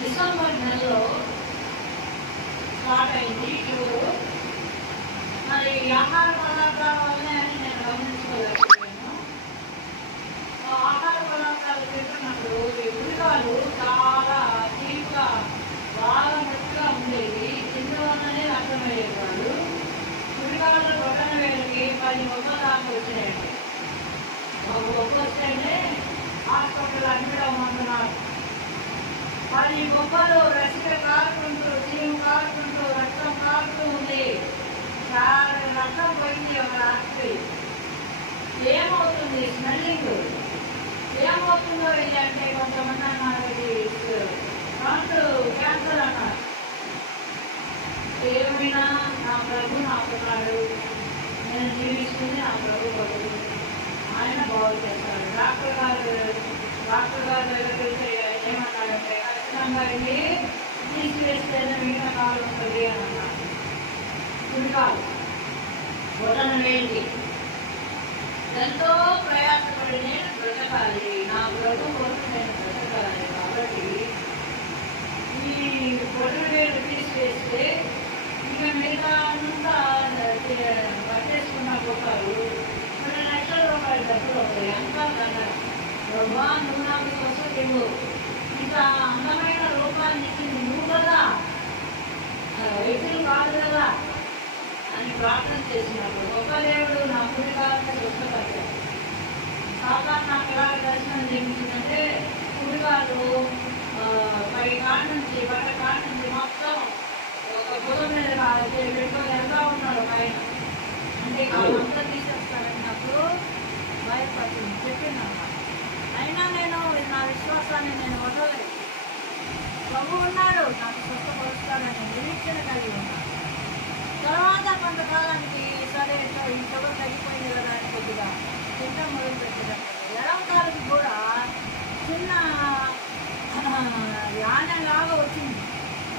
December నెలలో start అయింది cure. మరి ఆహార పదార్థాల వల్లనే అని నేను గమనించుకోలేకపోయాను. ఆహార పదార్థాలు తింటున్నప్పుడు ఈ ఉల్లిపాయలు చాలా తీవ్రంగా బాగా మెత్తగా ఉండేవి. తిందువల్లనే అర్థమయ్యేది వాళ్ళు. ఉల్లిపాయలు బొట్టన వేడికి 10 బొమ్మలు దాకా వచ్చినాయండి. ఒక బొక్క వస్తేనే హాస్పిటల్ అడ్మిట్ అవ్వమంటున్నారు. 10 బొమ్మలు రసిక కారుకుంటూ చీము కారుకుంటూ రక్తం కారుతూ ఉంది. చాలా రక్తం పోయింది ఒక రాత్రి. ఏమవుతుంది స్మెల్లింగ్ ఏమవుతుందో ఇది అంటే కొంతమంది అన్నారు ఇది ఫ్రంట్ క్యాన్సర్ అన్నారు. ఏమైనా నా ప్రభు నాకున్నాడు, నేను జీవిస్తుంది నా ప్రభు కొడుకు, ఆయన బాగు చేస్తాడు. డాక్టర్ గారు దగ్గరికి వెళ్తే ఏమన్నాడంటే ఖచ్చితంగా ఇది తీసివేస్తేనే మిగిలిన కాలు ఉంటుంది అని అన్నారు. కుడికాలు బొటన వేడి ఎంతో ప్రయాసపడి నేను బ్రతకాలి, నా ప్రభు కొరకు నేను బ్రతకాలి. కాబట్టి ఈ బొటన వేడి తీసివేస్తే ఇక మిగతా అంతా పట్టేసుకున్న పోతారు. 2 లక్షల రూపాయలు డబ్బులు అవుతాయి. అంతా దండగ. ప్రభా నువ్వు నాకు స్వస్థత ఇవ్వు, ఇంత అందమైన రూపాన్ని ఇచ్చింది నువ్వు కదా, వ్యక్తులు కాదు కదా అని ప్రార్థన చేసినప్పుడు గొప్ప దేవుడు నా కుడి కాలంలో స్వస్థపరిచాడు. సాధారణ నాకు ఎలా దర్శనం చేయించిందంటే కుడికాలు పై కాడ నుంచి బట్ట కాడ నుంచి మొత్తం ఒక బుధం మీద పెట్టుకొని ఎంత ఉన్నాడు పైన. అంటే అంతా తీసేస్తారని నాకు భయపడుతుంది చెప్పింది అన్నమాట. అయినా నేను నా విశ్వాసాన్ని నేను వదలలేదు. ప్రభు ఉన్నాడు, నాకు స్వస్థపరుస్తాడని నిరీక్షణ కలిగి ఉన్నాను. తర్వాత కొంతకాలానికి సరే ఈ షుగర్ తగ్గిపోయింది కదా అని కొద్దిగా తింటాం మొదలుపెట్టారు. ఎడమ కాలుకి కూడా చిన్న యానలాగా వచ్చింది,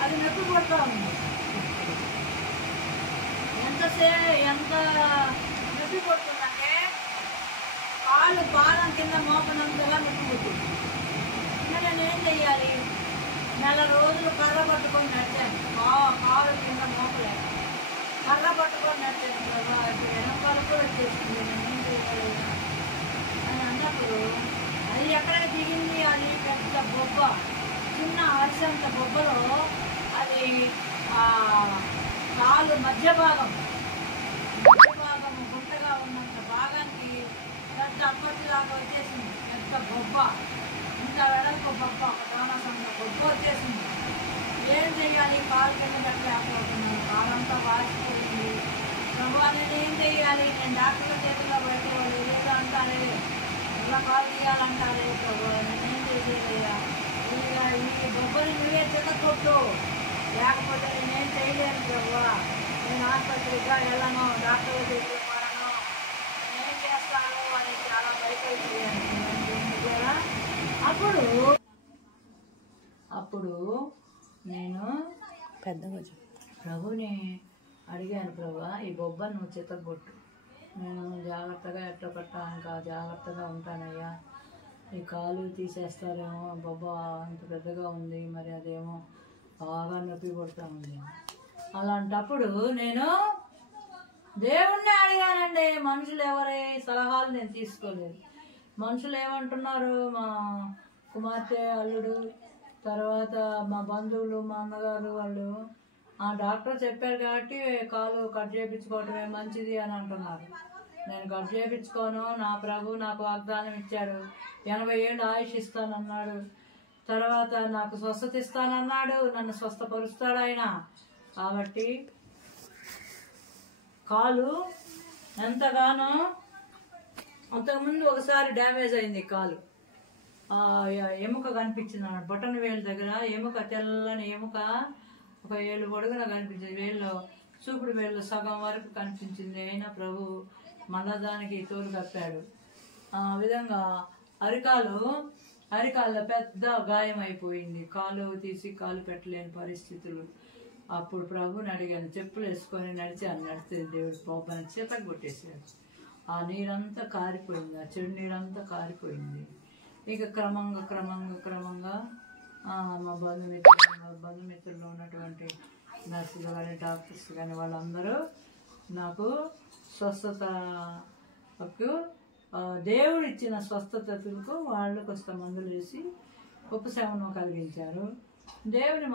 అది నొప్పి కొడుతూ ఉంది. ఎంత నొప్పి కొడుతుందంటే కాలు పాదం కింద మోపనంతగా నొప్పి కొడుతుంది. ఇంకా నేను ఏం చెయ్యాలి? నెల రోజులు కర్ర పట్టుకొని నడిచాను. కాలు కింద మోపలేక కర్ర పట్టుకొని నడిచాను. కదా ఇప్పుడు ఎనకాలు కూడా వచ్చేస్తుంది, నేనేం చేయాలి అని అన్నప్పుడు అది ఎక్కడ దిగింది? అది పెద్ద బొబ్బ, చిన్న అరిసంత బొబ్బలో అది కాలు మధ్య భాగం గుంటగా ఉన్నంత భాగానికి పెద్ద అప్పటిలాగా వచ్చేసింది. పెద్ద బొబ్బ, ఇంత వెడల్పు బొబ్బ, ఒక దానసంత బొబ్బ వచ్చేసింది. ఏం చెయ్యాలి? కాలు కింద పెట్టలేకపోతున్నాను, కాలంతా వాసిపోయింది. ప్రభు నేను ఏం చెయ్యాలి? నేను డాక్టర్ల చేతుల్లో పెట్టుకోవాలి, ఏదో అంటారే ఇలా కాలు తీయాలంటారే. ప్రభు నేనేం చేసేదయ్యా? ఈ బొబ్బని నువ్వే చితకొట్టు, లేకపోతే నేనేం చేయలేను ప్రభు. నేను ఆసుపత్రిగా వెళ్ళను, డాక్టర్ల చేతులు పడను, నేనేం చేస్తాను అని చాలా భయపడిపోయాను. అప్పుడు నేను పెద్దగా ప్రభుని అడిగాను, ప్రభు ఈ బొబ్బను నువ్వు చితగొట్టు, నేను జాగ్రత్తగా ఎట్లా కట్టా ఇంకా జాగ్రత్తగా ఉంటానయ్యా. ఈ కాలు తీసేస్తారేమో, బొబ్బ అంత పెద్దగా ఉంది, మరి అదేమో బాగా నొప్పి కొడుతూ ఉంది. అలాంటప్పుడు నేను దేవుణ్ణి అడిగానండి. మనుషులు ఎవరి సలహాలు నేను తీసుకోలేదు. మనుషులు ఏమంటున్నారు, మా కుమార్తె అల్లుడు, తర్వాత మా బంధువులు, మా అన్నగారు వాళ్ళు ఆ డాక్టర్ చెప్పారు కాబట్టి కాలు కట్ చేయించుకోవటమే మంచిది అని అంటున్నారు. నేను కట్ చేయించుకోను. నా ప్రభు నాకు వాగ్దానం ఇచ్చాడు, 80 ఏళ్ళు ఆయుష్ ఇస్తానన్నాడు, తర్వాత నాకు స్వస్థత ఇస్తానన్నాడు, నన్ను స్వస్థపరుస్తాడు ఆయన. కాబట్టి కాలు ఎంతగానో అంతకుముందు ఒకసారి డ్యామేజ్ అయింది కాలు. ఎముక కనిపించింది అన్నమాట, బొటన వేలు దగ్గర ఎముక, తెల్లని ఎముక ఒక ఏళ్ళు పొడుగున కనిపించింది. వేళ్ళు చూపుడు వేళ్ళు సగం వరకు కనిపించింది. అయినా ప్రభు మళ్ళా దానికి తోలు కప్పాడు. ఆ విధంగా అరికాల్లో పెద్ద గాయం అయిపోయింది. కాలు తీసి కాలు పెట్టలేని పరిస్థితులు. అప్పుడు ప్రభుని అడిగాను, చెప్పులు వేసుకొని నడిస్తే దేవుడు బొబ్బని చేతకు కొట్టేశాడు. ఆ నీరంతా కారిపోయింది, ఆ చెడు నీరంతా కారిపోయింది. ఇక క్రమంగా మా బంధుమిత్రులు ఉన్నటువంటి నర్సులు కానీ డాక్టర్స్ కానీ వాళ్ళందరూ నాకు స్వస్థతకు దేవుడు ఇచ్చిన స్వస్థతకు వాళ్ళు కొంత మందులు వేసి ఉపశమనం కలిగించారు. దేవుని